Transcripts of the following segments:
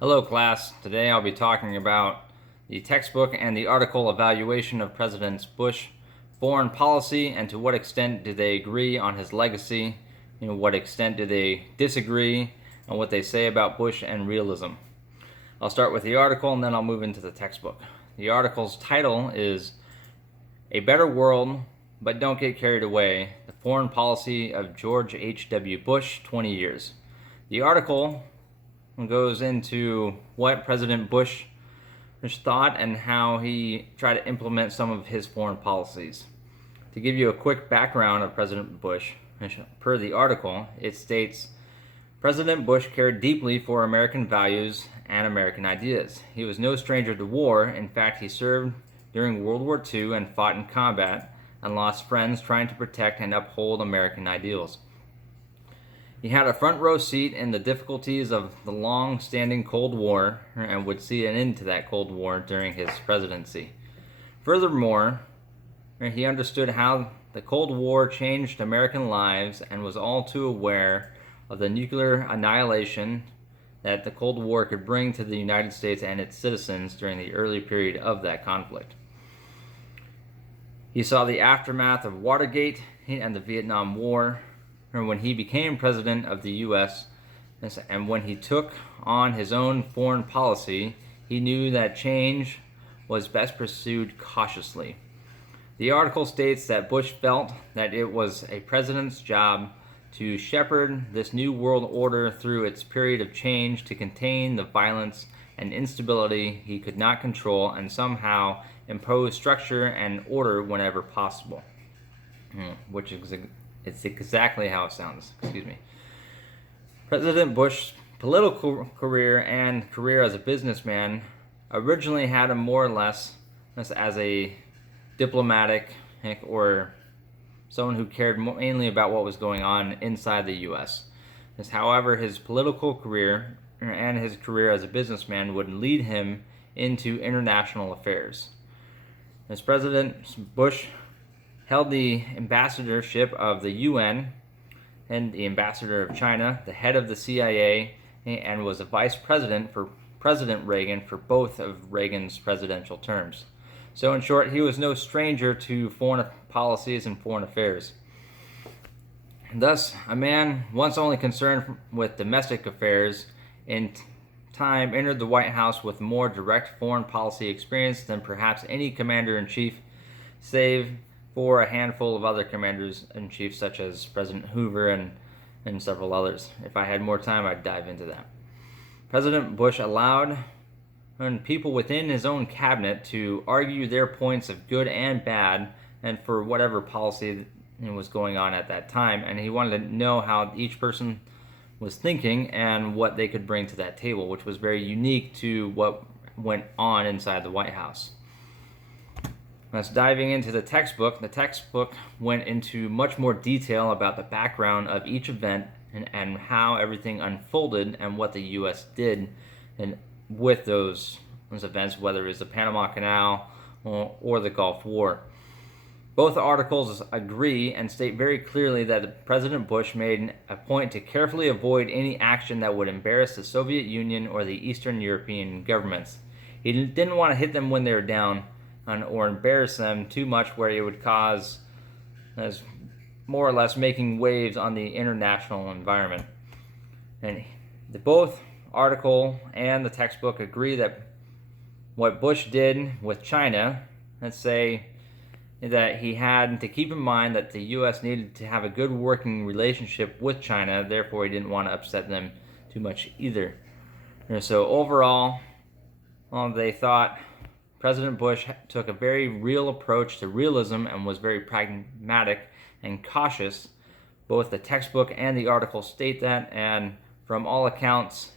Hello class, today I'll be talking about the textbook and the article evaluation of President Bush foreign policy and to what extent do they agree on his legacy, what extent do they disagree, and what they say about Bush and realism. I'll start with the article and then I'll move into the textbook. The article's title is A Better World, but Don't Get Carried Away, the Foreign Policy of George H.W. Bush, 20 Years. The article goes into what President Bush thought and how he tried to implement some of his foreign policies. To give you a quick background of President Bush, per the article, it states, President Bush cared deeply for American values and American ideas. He was no stranger to war. In fact, he served during World War II and fought in combat and lost friends trying to protect and uphold American ideals. He had a front row seat in the difficulties of the long-standing Cold War and would see an end to that Cold War during his presidency. Furthermore, he understood how the Cold War changed American lives and was all too aware of the nuclear annihilation that the Cold War could bring to the United States and its citizens during the early period of that conflict. He saw the aftermath of Watergate and the Vietnam War, when he became president of the U.S., and when he took on his own foreign policy, he knew that change was best pursued cautiously. The article states that Bush felt that it was a president's job to shepherd this new world order through its period of change to contain the violence and instability he could not control and somehow impose structure and order whenever possible, which is it's exactly how it sounds. President Bush's political career and career as a businessman originally had him more or less as a diplomatic or someone who cared mainly about what was going on inside the U.S. However, his political career and his career as a businessman would lead him into international affairs. As President Bush held the ambassadorship of the UN and the ambassador of China, the head of the CIA, and was a vice president for President Reagan for both of Reagan's presidential terms. So in short, he was no stranger to foreign policies and foreign affairs. Thus, a man once only concerned with domestic affairs in time entered the White House with more direct foreign policy experience than perhaps any commander-in-chief, save for a handful of other commanders-in-chief such as President Hoover and several others. If I had more time, I'd dive into that. President Bush allowed people within his own cabinet to argue their points of good and bad and for whatever policy was going on at that time, and he wanted to know how each person was thinking and what they could bring to that table, which was very unique to what went on inside the White House. As diving into the textbook went into much more detail about the background of each event and how everything unfolded and what the U.S. did and with those events, whether it was the Panama Canal or the Gulf War. Both articles agree and state very clearly that President Bush made a point to carefully avoid any action that would embarrass the Soviet Union or the Eastern European governments. He didn't want to hit them when they were down or embarrass them too much where it would cause as more or less making waves on the international environment. And both article and the textbook agree that what Bush did with China, let's say that he had to keep in mind that the U.S. needed to have a good working relationship with China, therefore he didn't want to upset them too much either. And so overall, they thought President Bush took a very real approach to realism and was very pragmatic and cautious. Both the textbook and the article state that, and from all accounts,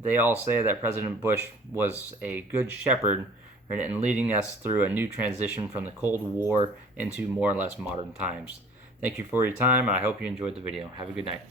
they all say that President Bush was a good shepherd in leading us through a new transition from the Cold War into more or less modern times. Thank you for your time, and I hope you enjoyed the video. Have a good night.